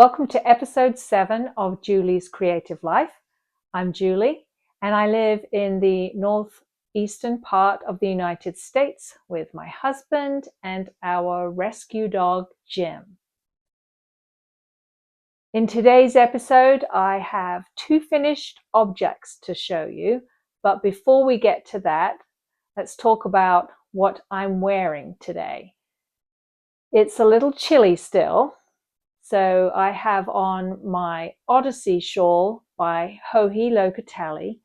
Welcome to episode 7 of Julie's Creative Life. I'm Julie and I live in the northeastern part of the United States with my husband and our rescue dog, Jim. In today's episode, I have 2 finished objects to show you, but before we get to that, let's talk about what I'm wearing today. It's a little chilly still. So I have on my Odyssey shawl by Joji Locatelli,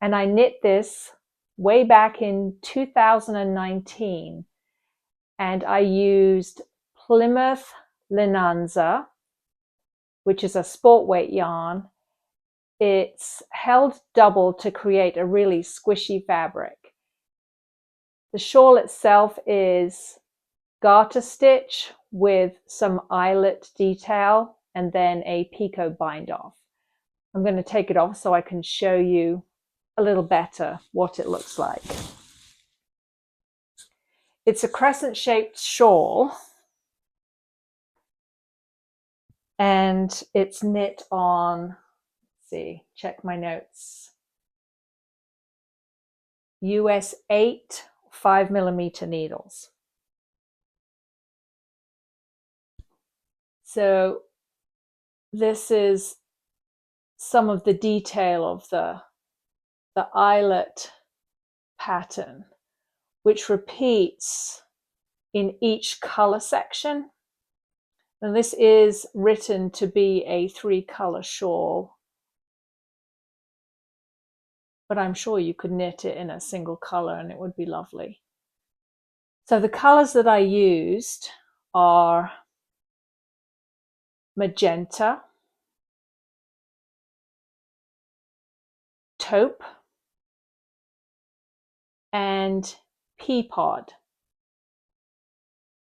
and I knit this way back in 2019, and I used Plymouth Linanza, which is a sport weight yarn. It's held double to create a really squishy fabric. The shawl itself is garter stitch with some eyelet detail and then a picot bind off. I'm going to take it off so I can show you a little better what it looks like. It's a crescent shaped shawl and it's knit on, let's see, check my notes, US 8 5mm needles. So this is some of the detail of the eyelet pattern, which repeats in each color section. And this is written to be a 3-color shawl, but I'm sure you could knit it in a single color and it would be lovely. So the colors that I used are magenta, taupe, and pea pod.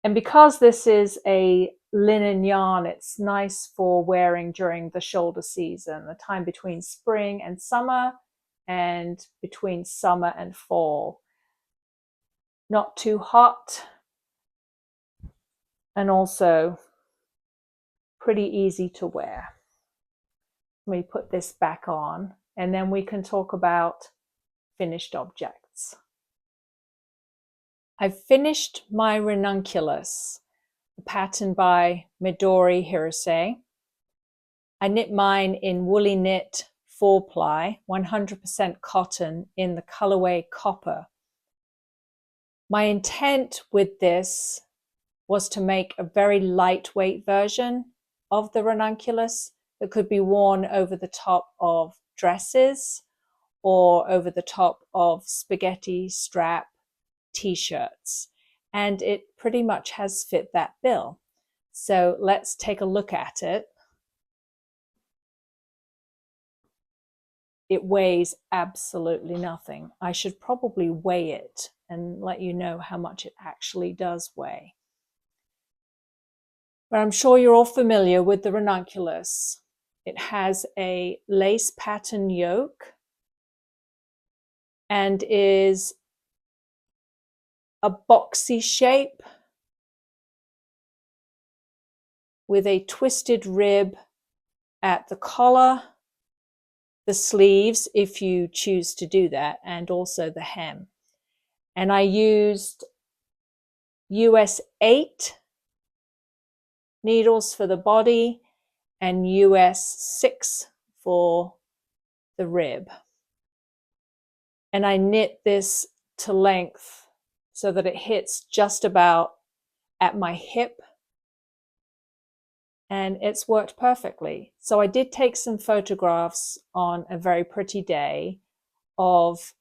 And because this is a linen yarn, it's nice for wearing during the shoulder season, the time between spring and summer and between summer and fall. Not too hot and also pretty easy to wear. Let me put this back on and then we can talk about finished objects. I've finished my ranunculus, a pattern by Midori Hirose. I knit mine in woolly knit 4-ply, 100% cotton in the colorway copper. My intent with this was to make a very lightweight version of the ranunculus that could be worn over the top of dresses or over the top of spaghetti strap t-shirts, and it pretty much has fit that bill. So let's take a look at it. It weighs absolutely nothing. I should probably weigh it and let you know how much it actually does weigh. But I'm sure you're all familiar with the ranunculus. It has a lace pattern yoke and is a boxy shape with a twisted rib at the collar, the sleeves if you choose to do that, and also the hem. And I used US 8 needles for the body and US 6 for the rib. And I knit this to length so that it hits just about at my hip, and it's worked perfectly. So I did take some photographs on a very pretty day of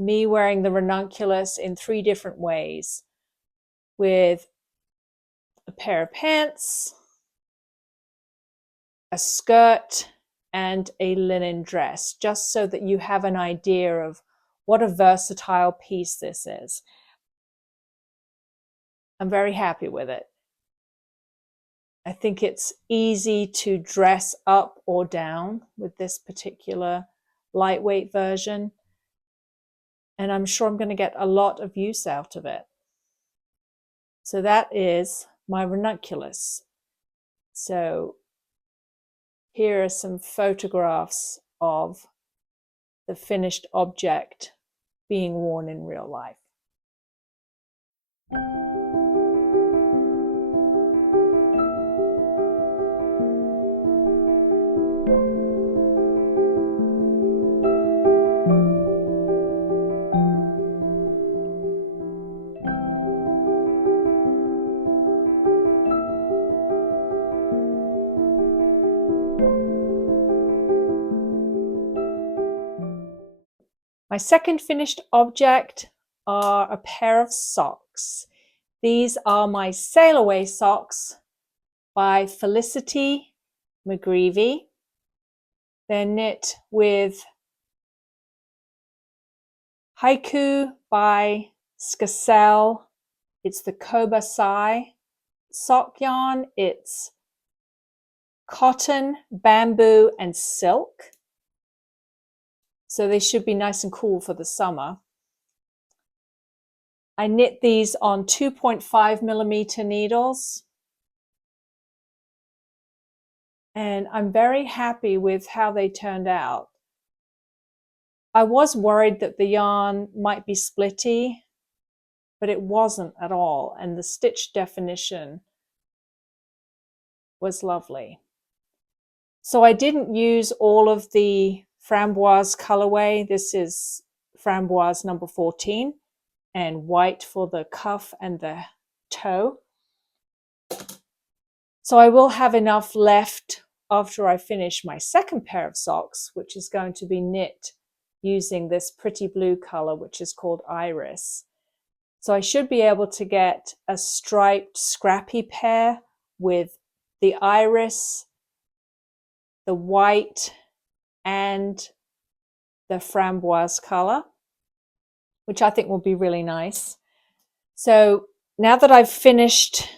me wearing the ranunculus in 3 different ways, with a pair of pants, a skirt, and a linen dress, just so that you have an idea of what a versatile piece this is. I'm very happy with it. I think it's easy to dress up or down with this particular lightweight version, and I'm sure I'm going to get a lot of use out of it. So that is my ranunculus. So here are some photographs of the finished object being worn in real life. My second finished object are a pair of socks. These are my Sail Away socks by Felicity McGreevy. They're knit with Haiku by Skacel. It's the Kobasai sock yarn. It's cotton, bamboo, and silk. So they should be nice and cool for the summer. I knit these on 2.5mm needles. And I'm very happy with how they turned out. I was worried that the yarn might be splitty, but it wasn't at all. And the stitch definition was lovely. So I didn't use all of the framboise colorway. This is framboise number 14 and white for the cuff and the toe. So I will have enough left after I finish my second pair of socks, which is going to be knit using this pretty blue color, which is called Iris. So I should be able to get a striped scrappy pair with the iris, the white, and the framboise color, which I think will be really nice. So now that I've finished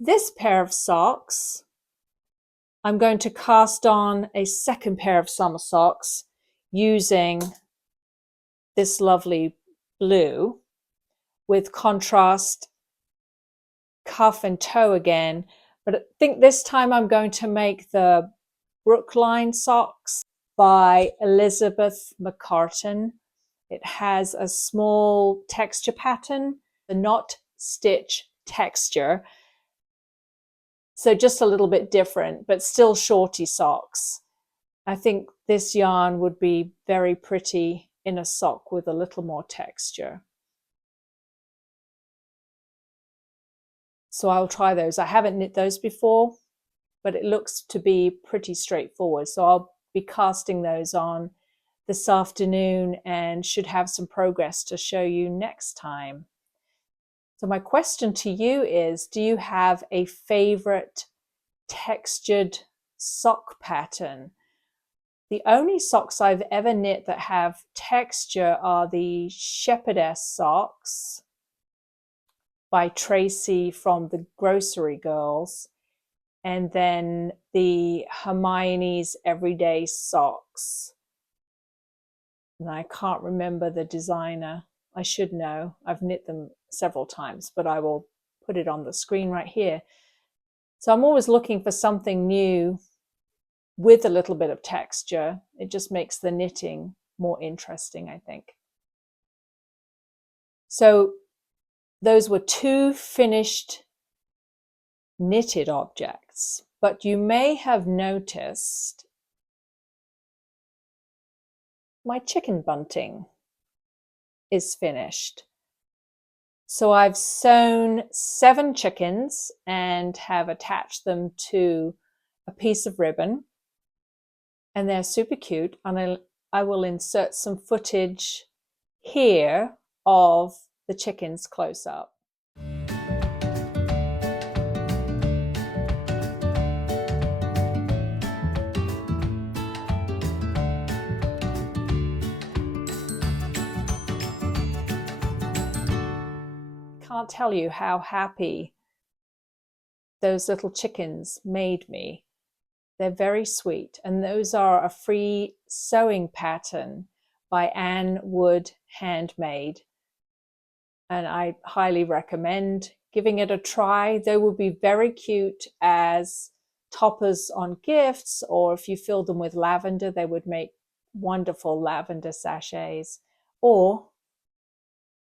this pair of socks, I'm going to cast on a second pair of summer socks using this lovely blue with contrast cuff and toe again. But I think this time I'm going to make the Brookline socks by Elizabeth McCartan. It has a small texture pattern, the knot stitch texture. So just a little bit different, but still shorty socks. I think this yarn would be very pretty in a sock with a little more texture. So I'll try those. I haven't knit those before, but it looks to be pretty straightforward. So I'll be casting those on this afternoon and should have some progress to show you next time. So my question to you is, do you have a favorite textured sock pattern? The only socks I've ever knit that have texture are the Shepherdess socks by Tracy from the Grocery Girls, and then the Hermione's Everyday Socks. And I can't remember the designer. I should know. I've knit them several times, but I will put it on the screen right here. So I'm always looking for something new with a little bit of texture. It just makes the knitting more interesting, I think. So those were two finished knitted objects, but you may have noticed my chicken bunting is finished. So I've sewn 7 chickens and have attached them to a piece of ribbon, and they're super cute. And I will insert some footage here of the chickens close up. Can't tell you how happy those little chickens made me. They're very sweet, and those are a free sewing pattern by Anne Wood Handmade, and I highly recommend giving it a try. They will be very cute as toppers on gifts, or if you fill them with lavender, they would make wonderful lavender sachets, or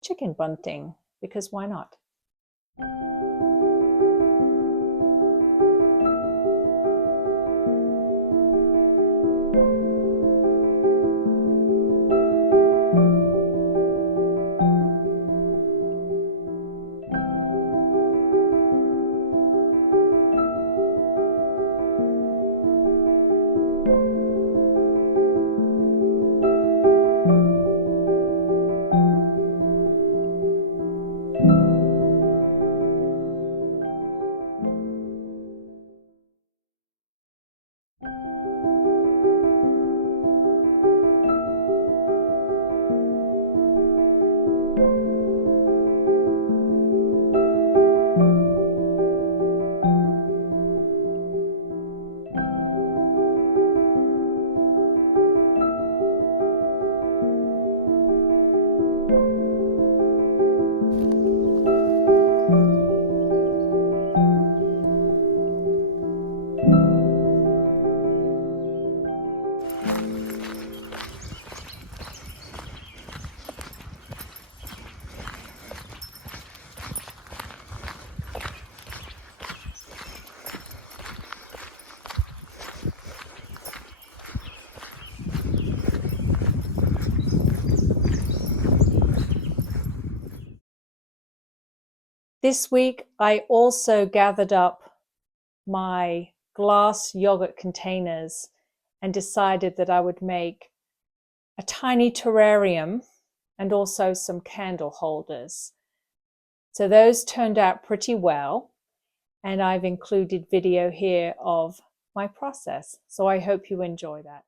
chicken bunting, because why not? This week, I also gathered up my glass yogurt containers and decided that I would make a tiny terrarium and also some candle holders. So those turned out pretty well, and I've included video here of my process. So I hope you enjoy that.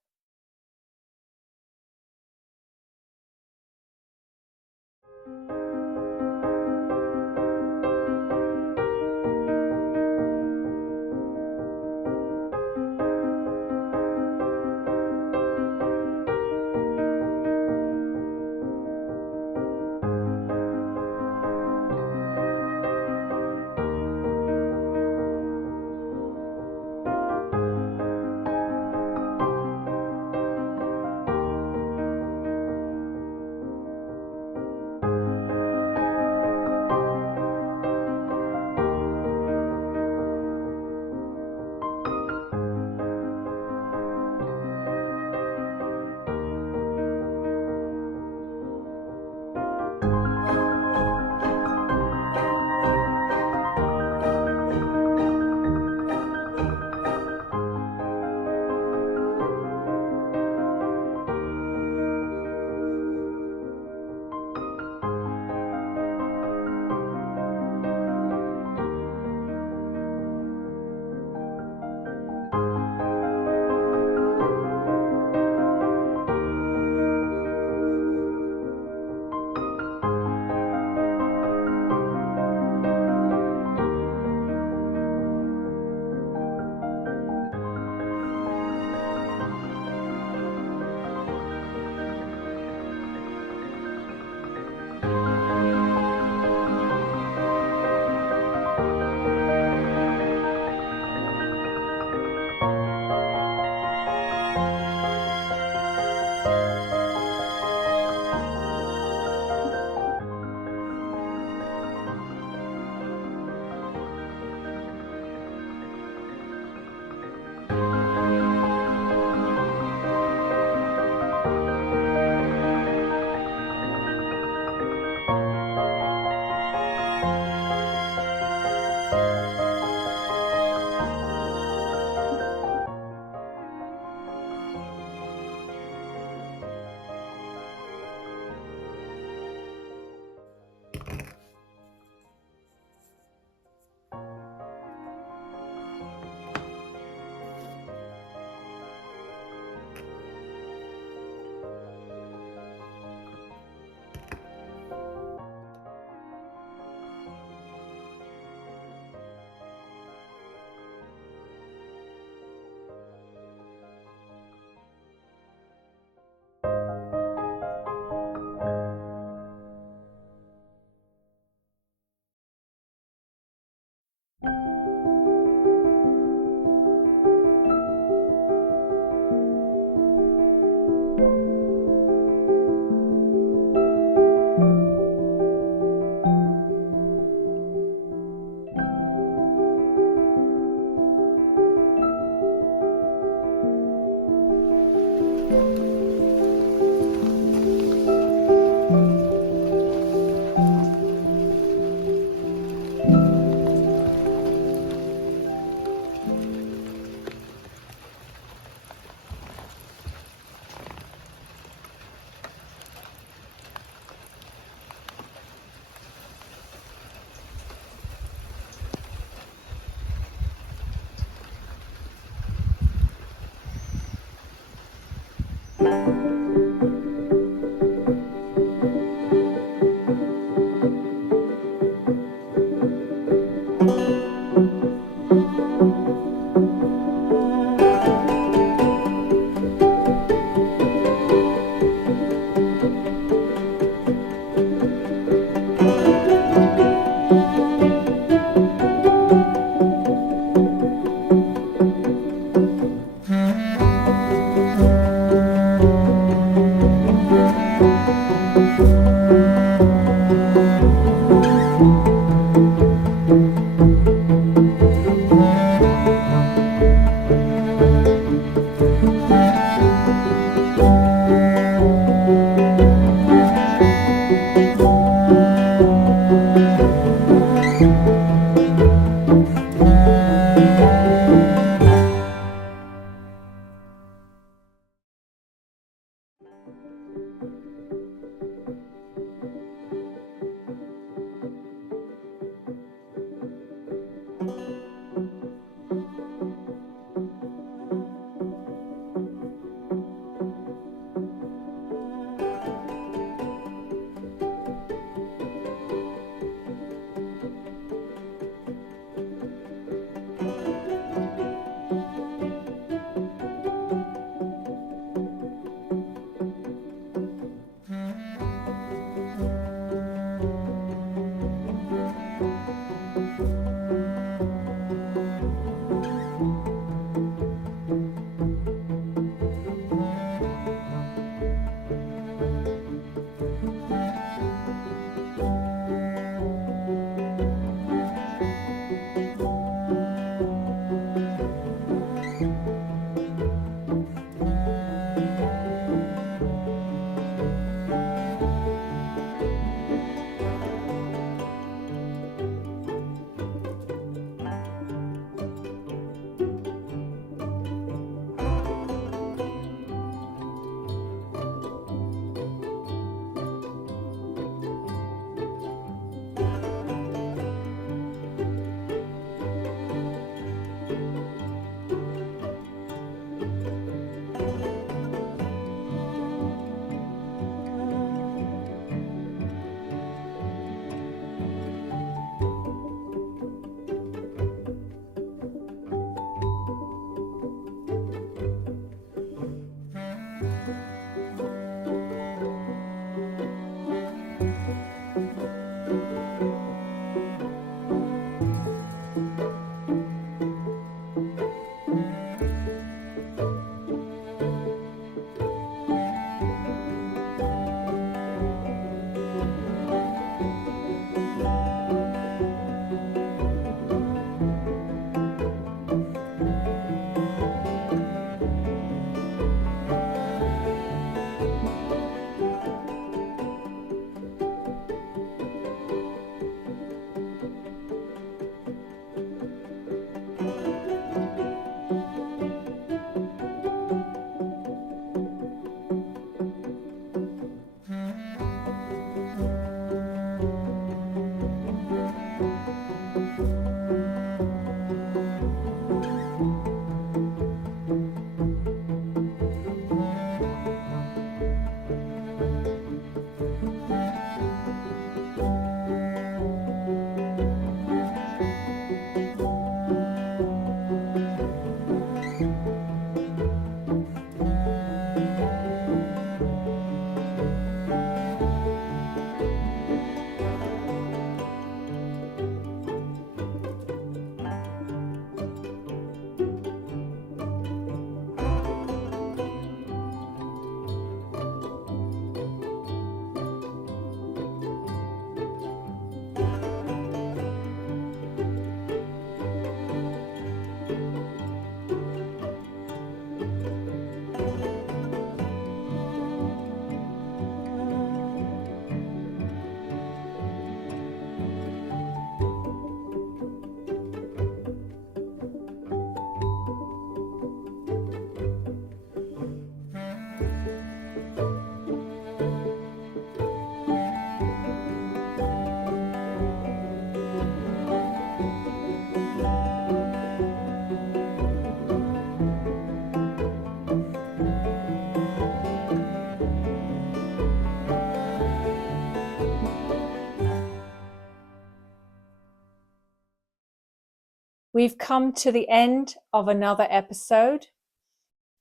We've come to the end of another episode.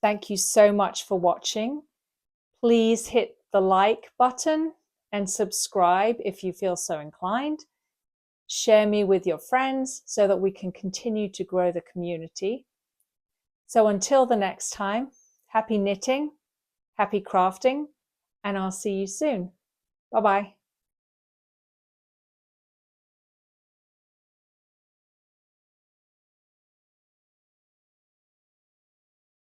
Thank you so much for watching. Please hit the like button and subscribe if you feel so inclined. Share me with your friends so that we can continue to grow the community. So until the next time, happy knitting, happy crafting, and I'll see you soon. Bye-bye.